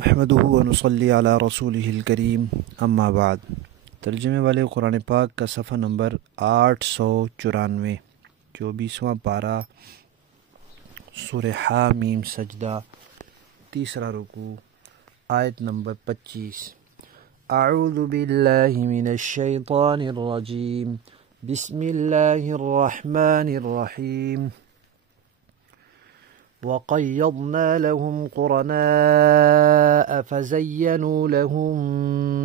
نحمدہ و نصلی علی رسولہ الکریم اما بعد۔ ترجمے والے قرآن پاک کا صفحہ نمبر 894، 24واں پارہ، سورہ حامیم سجدہ، تیسرا رکوع، آیت نمبر 25۔ اعوذ باللہ من الشیطان الرجیم، بسم اللہ الرحمن الرحیم۔ وَقَيَّضْنَا لَهُمْ قُرَنَاءَ فَزَيَّنُوا لَهُم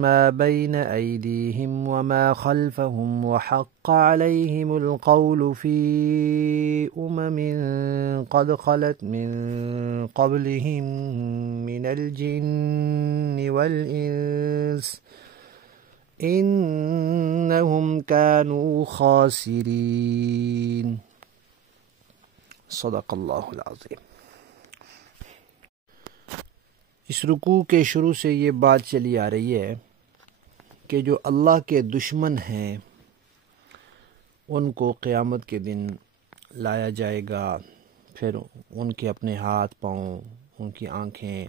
مَّا بَيْنَ أَيْدِيهِمْ وَمَا خَلْفَهُمْ وَحَقَّ عَلَيْهِمُ الْقَوْلُ فِي أُمَمٍ قَدْ خَلَتْ مِن قَبْلِهِم مِّنَ الْجِنِّ وَالْإِنسِ إِنَّهُمْ كَانُوا خَاسِرِينَ۔ صدق اللہ العظیم۔ اس رکوع کے شروع سے یہ بات چلی آ رہی ہے کہ جو اللہ کے دشمن ہیں ان کو قیامت کے دن لایا جائے گا، پھر ان کے اپنے ہاتھ پاؤں، ان کی آنکھیں،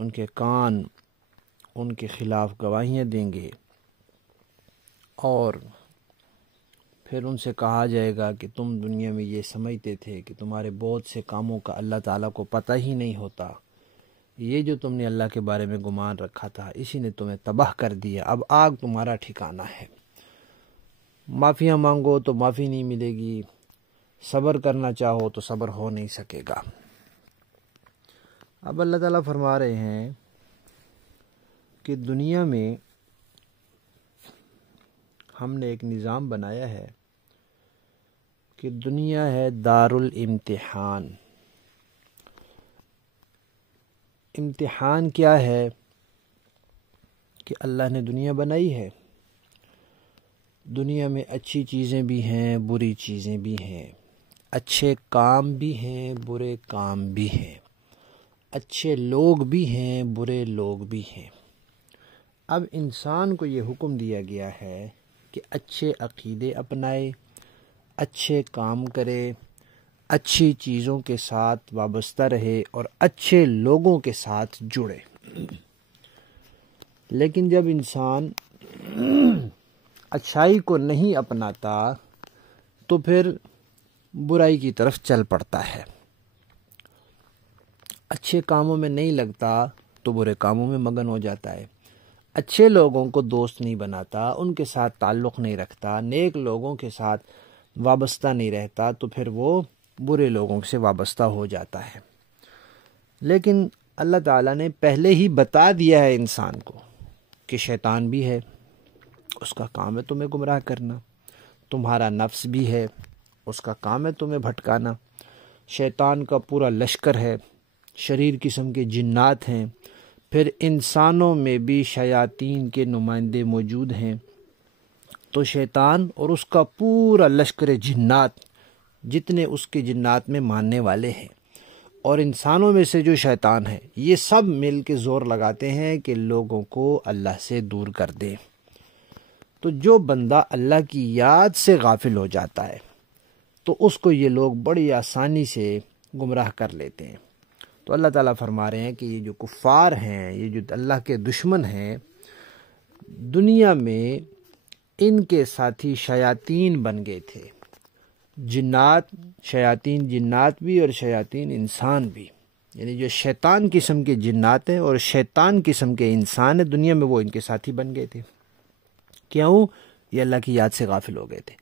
ان کے کان ان کے خلاف گواہیاں دیں گے، اور پھر ان سے کہا جائے گا کہ تم دنیا میں یہ سمجھتے تھے کہ تمہارے بہت سے کاموں کا اللہ تعالیٰ کو پتہ ہی نہیں ہوتا، یہ جو تم نے اللہ کے بارے میں گمان رکھا تھا اسی نے تمہیں تباہ کر دیا، اب آگ تمہارا ٹھکانہ ہے۔ معافیاں مانگو تو معافی نہیں ملے گی، صبر کرنا چاہو تو صبر ہو نہیں سکے گا۔ اب اللہ تعالیٰ فرما رہے ہیں کہ دنیا میں ہم نے ایک نظام بنایا ہے کہ دنیا ہے دار الامتحان۔ امتحان کیا ہے کہ اللہ نے دنیا بنائی ہے، دنیا میں اچھی چیزیں بھی ہیں، بری چیزیں بھی ہیں، اچھے کام بھی ہیں، برے کام بھی ہیں، اچھے لوگ بھی ہیں، برے لوگ بھی ہیں۔ اب انسان کو یہ حکم دیا گیا ہے کہ اچھے عقیدے اپنائے، اچھے کام کرے، اچھی چیزوں کے ساتھ وابستہ رہے اور اچھے لوگوں کے ساتھ جڑے۔ لیکن جب انسان اچھائی کو نہیں اپناتا تو پھر برائی کی طرف چل پڑتا ہے، اچھے کاموں میں نہیں لگتا تو برے کاموں میں مگن ہو جاتا ہے، اچھے لوگوں کو دوست نہیں بناتا، ان کے ساتھ تعلق نہیں رکھتا، نیک لوگوں کے ساتھ وابستہ نہیں رہتا تو پھر وہ برے لوگوں سے وابستہ ہو جاتا ہے۔ لیکن اللہ تعالیٰ نے پہلے ہی بتا دیا ہے انسان کو کہ شیطان بھی ہے، اس کا کام ہے تمہیں گمراہ کرنا، تمہارا نفس بھی ہے، اس کا کام ہے تمہیں بھٹکانا، شیطان کا پورا لشکر ہے، شریر قسم کے جنات ہیں، پھر انسانوں میں بھی شیاطین کے نمائندے موجود ہیں۔ تو شیطان اور اس کا پورا لشکر جنات، جتنے اس کے جنات میں ماننے والے ہیں، اور انسانوں میں سے جو شیطان ہیں، یہ سب مل کے زور لگاتے ہیں کہ لوگوں کو اللہ سے دور کر دیں۔ تو جو بندہ اللہ کی یاد سے غافل ہو جاتا ہے تو اس کو یہ لوگ بڑی آسانی سے گمراہ کر لیتے ہیں۔ تو اللہ تعالیٰ فرما رہے ہیں کہ یہ جو کفار ہیں، یہ جو اللہ کے دشمن ہیں، دنیا میں ان کے ساتھی شیاطین بن گئے تھے، جنات، شیاطین جنات بھی اور شیاطین انسان بھی، یعنی جو شیطان قسم کے جنات ہیں اور شیطان قسم کے انسان ہیں دنیا میں، وہ ان کے ساتھی بن گئے تھے۔ کیوں؟ یہ اللہ کی یاد سے غافل ہو گئے تھے،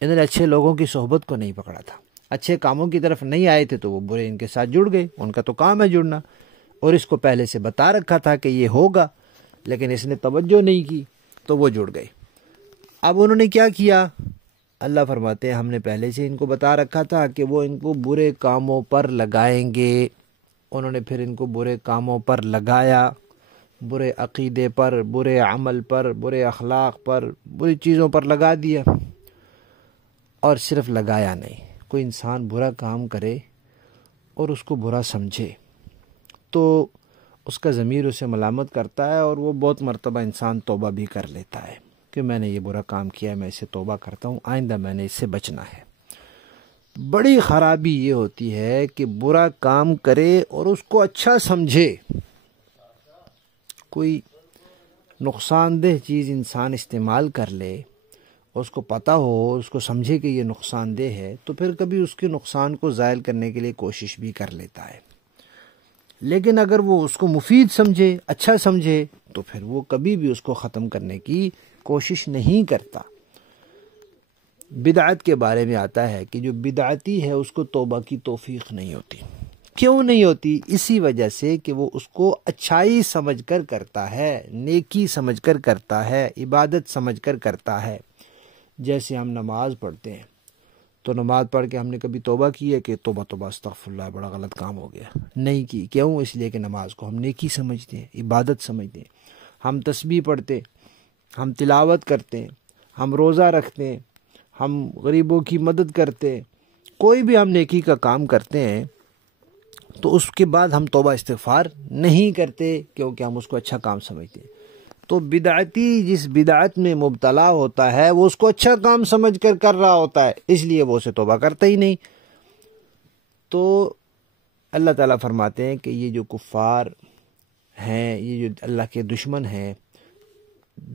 انہوں نے اچھے لوگوں کی صحبت کو نہیں پکڑا تھا، اچھے کاموں کی طرف نہیں آئے تھے تو وہ برے ان کے ساتھ جڑ گئے، ان کا تو کام ہے جڑنا، اور اس کو پہلے سے بتا رکھا تھا کہ یہ ہوگا، لیکن اس نے توجہ نہیں کی تو وہ جڑ گئے۔ اب انہوں نے کیا کیا؟ اللہ فرماتے ہیں ہم نے پہلے سے ان کو بتا رکھا تھا کہ وہ ان کو برے کاموں پر لگائیں گے، انہوں نے پھر ان کو برے کاموں پر لگایا، برے عقیدے پر، برے عمل پر، برے اخلاق پر، بری چیزوں پر لگا دیا۔ اور صرف لگایا نہیں، کوئی انسان برا کام کرے اور اس کو برا سمجھے تو اس کا ضمیر اسے ملامت کرتا ہے، اور وہ بہت مرتبہ انسان توبہ بھی کر لیتا ہے کہ میں نے یہ برا کام کیا، میں اسے توبہ کرتا ہوں، آئندہ میں نے اس سے بچنا ہے۔ بڑی خرابی یہ ہوتی ہے کہ برا کام کرے اور اس کو اچھا سمجھے، کوئی نقصان دہ چیز انسان استعمال کر لے، اس کو پتہ ہو، اس کو سمجھے کہ یہ نقصان دہ ہے، تو پھر کبھی اس کے نقصان کو زائل کرنے کے لیے کوشش بھی کر لیتا ہے۔ لیکن اگر وہ اس کو مفید سمجھے، اچھا سمجھے، تو پھر وہ کبھی بھی اس کو ختم کرنے کی کوشش نہیں کرتا۔ بدعت کے بارے میں آتا ہے کہ جو بدعتی ہے اس کو توبہ کی توفیق نہیں ہوتی۔ کیوں نہیں ہوتی؟ اسی وجہ سے کہ وہ اس کو اچھائی سمجھ کر کرتا ہے، نیکی سمجھ کر کرتا ہے، عبادت سمجھ کر کرتا ہے۔ جیسے ہم نماز پڑھتے ہیں تو نماز پڑھ کے ہم نے کبھی توبہ کی ہے کہ توبہ استغفر اللہ بڑا غلط کام ہو گیا؟ نہیں کی۔ کیوں؟ اس لیے کہ نماز کو ہم نیکی سمجھتے ہیں، عبادت سمجھتے ہیں۔ ہم تسبیح پڑھتے ہیں، ہم تلاوت کرتے ہیں، ہم روزہ رکھتے ہیں، ہم غریبوں کی مدد کرتے ہیں، کوئی بھی ہم نیکی کا کام کرتے ہیں تو اس کے بعد ہم توبہ استغفار نہیں کرتے کیونکہ ہم اس کو اچھا کام سمجھتے ہیں۔ تو بدعتی جس بدعت میں مبتلا ہوتا ہے وہ اس کو اچھا کام سمجھ کر رہا ہوتا ہے، اس لیے وہ اسے توبہ کرتا ہی نہیں۔ تو اللہ تعالیٰ فرماتے ہیں کہ یہ جو کفار ہیں، یہ جو اللہ کے دشمن ہیں،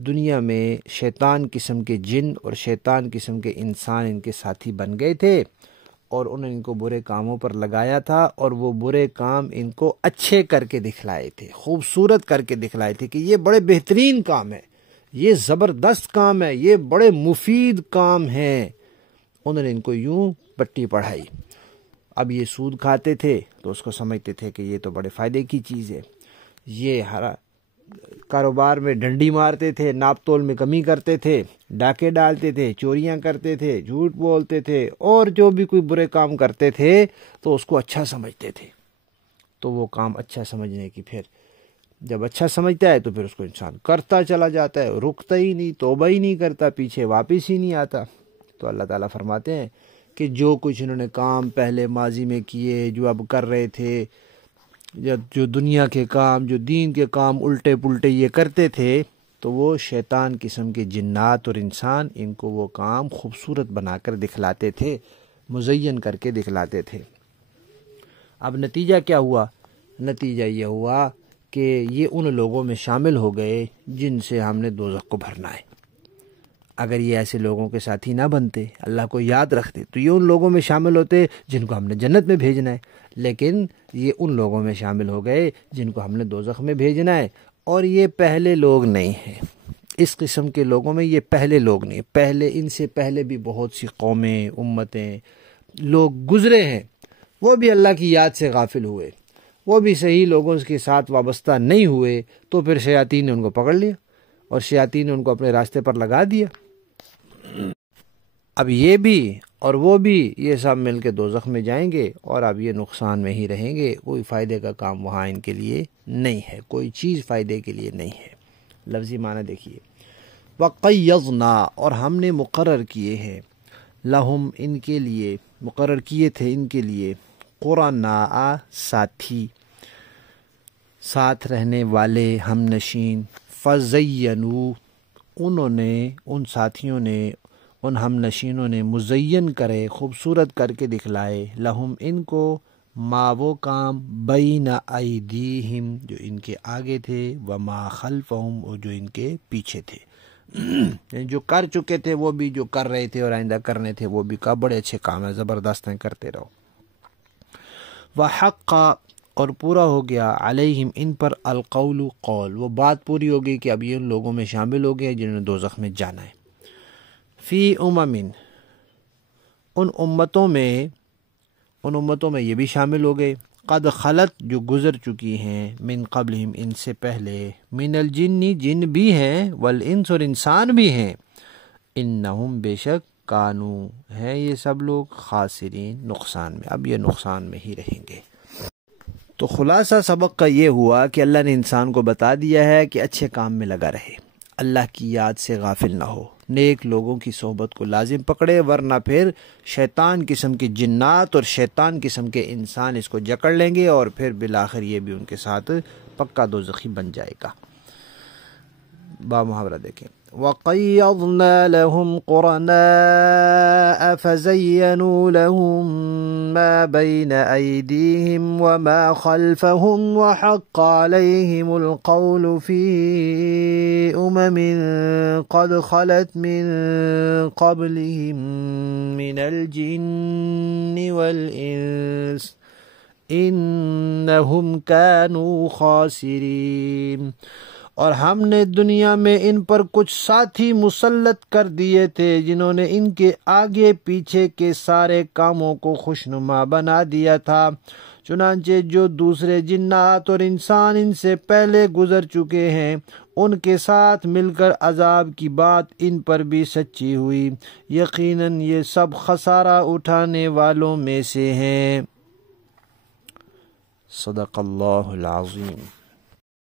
دنیا میں شیطان قسم کے جن اور شیطان قسم کے انسان ان کے ساتھی بن گئے تھے، اور انہوں نے ان کو برے کاموں پر لگایا تھا، اور وہ برے کام ان کو اچھے کر کے دکھلائے تھے، خوبصورت کر کے دکھلائے تھے کہ یہ بڑے بہترین کام ہے، یہ زبردست کام ہے، یہ بڑے مفید کام ہیں۔ انہوں نے ان کو یوں پٹی پڑھائی۔ اب یہ سود کھاتے تھے تو اس کو سمجھتے تھے کہ یہ تو بڑے فائدے کی چیز ہے، یہ کاروبار میں ڈنڈی مارتے تھے، ناپ تول میں کمی کرتے تھے، ڈاکے ڈالتے تھے، چوریاں کرتے تھے، جھوٹ بولتے تھے، اور جو بھی کوئی برے کام کرتے تھے تو اس کو اچھا سمجھتے تھے۔ تو وہ کام اچھا سمجھنے کی، پھر جب اچھا سمجھتا ہے تو پھر اس کو انسان کرتا چلا جاتا ہے، رکتا ہی نہیں، توبہ ہی نہیں کرتا، پیچھے واپس ہی نہیں آتا۔ تو اللہ تعالیٰ فرماتے ہیں کہ جو کچھ انہوں نے کام پہلے ماضی میں کیے، جو اب کر رہے تھے، جو دنیا کے کام، جو دین کے کام الٹے پلٹے یہ کرتے تھے، تو وہ شیطان قسم کے جنات اور انسان ان کو وہ کام خوبصورت بنا کر دکھلاتے تھے، مزین کر کے دکھلاتے تھے۔ اب نتیجہ کیا ہوا؟ نتیجہ یہ ہوا کہ یہ ان لوگوں میں شامل ہو گئے جن سے ہم نے دوزخ کو بھرنا ہے۔ اگر یہ ایسے لوگوں کے ساتھی نہ بنتے، اللہ کو یاد رکھتے، تو یہ ان لوگوں میں شامل ہوتے جن کو ہم نے جنت میں بھیجنا ہے، لیکن یہ ان لوگوں میں شامل ہو گئے جن کو ہم نے دوزخ میں بھیجنا ہے۔ اور یہ پہلے لوگ نہیں ہیں، اس قسم کے لوگوں میں یہ پہلے لوگ نہیں، پہلے ان سے پہلے بھی بہت سی قومیں، امتیں، لوگ گزرے ہیں، وہ بھی اللہ کی یاد سے غافل ہوئے، وہ بھی صحیح لوگوں کے ساتھ وابستہ نہیں ہوئے، تو پھر شیاطین نے ان کو پکڑ لیا اور شیاطین نے ان کو اپنے راستے پر لگا دیا۔ اب یہ بھی اور وہ بھی، یہ سب مل کے دوزخ میں جائیں گے، اور اب یہ نقصان میں ہی رہیں گے، کوئی فائدے کا کام وہاں ان کے لیے نہیں ہے، کوئی چیز فائدے کے لیے نہیں ہے۔ لفظی معنی دیکھیے، وَقَيَّضْنَا، اور ہم نے مقرر کیے ہیں، لَهُمْ، ان کے لیے، مقرر کیے تھے ان کے لیے، قُرَنَاءَ، ساتھی، ساتھ رہنے والے، ہم نشین، فَزَيَّنُوا، انہوں نے، ان ساتھیوں نے، ان ہم نشینوں نے مزین کرے، خوبصورت کر کے دکھلائے، لہم، ان کو، ما، وہ کام، بین ایدیہم، جو ان کے آگے تھے، وما خلفہم، اور جو ان کے پیچھے تھے، جو کر چکے تھے وہ بھی، جو کر رہے تھے اور آئندہ کرنے تھے وہ بھی، کا بڑے اچھے کام ہیں، زبردست ہیں، کرتے رہو۔ وحق، اور پورا ہو گیا، علیہم، ان پر، القول، قول، وہ بات پوری ہو گئی کہ اب یہ ان لوگوں میں شامل ہو گئے جنہوں نے دوزخ میں جانا ہے۔ فی امم، ان امتوں میں یہ بھی شامل ہو گئے، قد خلت، جو گزر چکی ہیں، من قبلہم، ان سے پہلے، من الجن، جن بھی ہیں، والانس، اور انسان بھی ہیں، انہم، بے شک، کانو، ہیں یہ سب لوگ، خاسرین، نقصان میں، اب یہ نقصان میں ہی رہیں گے۔ تو خلاصہ سبق کا یہ ہوا کہ اللہ نے انسان کو بتا دیا ہے کہ اچھے کام میں لگا رہے، اللہ کی یاد سے غافل نہ ہو، نیک لوگوں کی صحبت کو لازم پکڑے، ورنہ پھر شیطان قسم کے جنات اور شیطان قسم کے انسان اس کو جکڑ لیں گے، اور پھر بالآخر یہ بھی ان کے ساتھ پکا دوزخی بن جائے گا۔ با محاورہ دیکھیں۔ وَقَيَّضْنَا لَهُمْ قُرَنَاءَ فَزَيَّنُوا لَهُم مَّا بَيْنَ أَيْدِيهِمْ وَمَا خَلْفَهُمْ وَحَقَّ عَلَيْهِمُ الْقَوْلُ فِي قَدْ خَلَتْ مِن قَبْلِهِم مِّنَ الْجِنِّ وَالْإِنسِ إِنَّهُمْ كَانُوا خَاسِرِينَ۔ اور ہم نے دنیا میں ان پر کچھ ساتھی مسلط کر دیے تھے جنہوں نے ان کے آگے پیچھے کے سارے کاموں کو خوشنما بنا دیا تھا، چنانچہ جو دوسرے جنات اور انسان ان سے پہلے گزر چکے ہیں ان کے ساتھ مل کر عذاب کی بات ان پر بھی سچی ہوئی، یقیناً یہ سب خسارہ اٹھانے والوں میں سے ہیں۔ صدق اللہ العظیم۔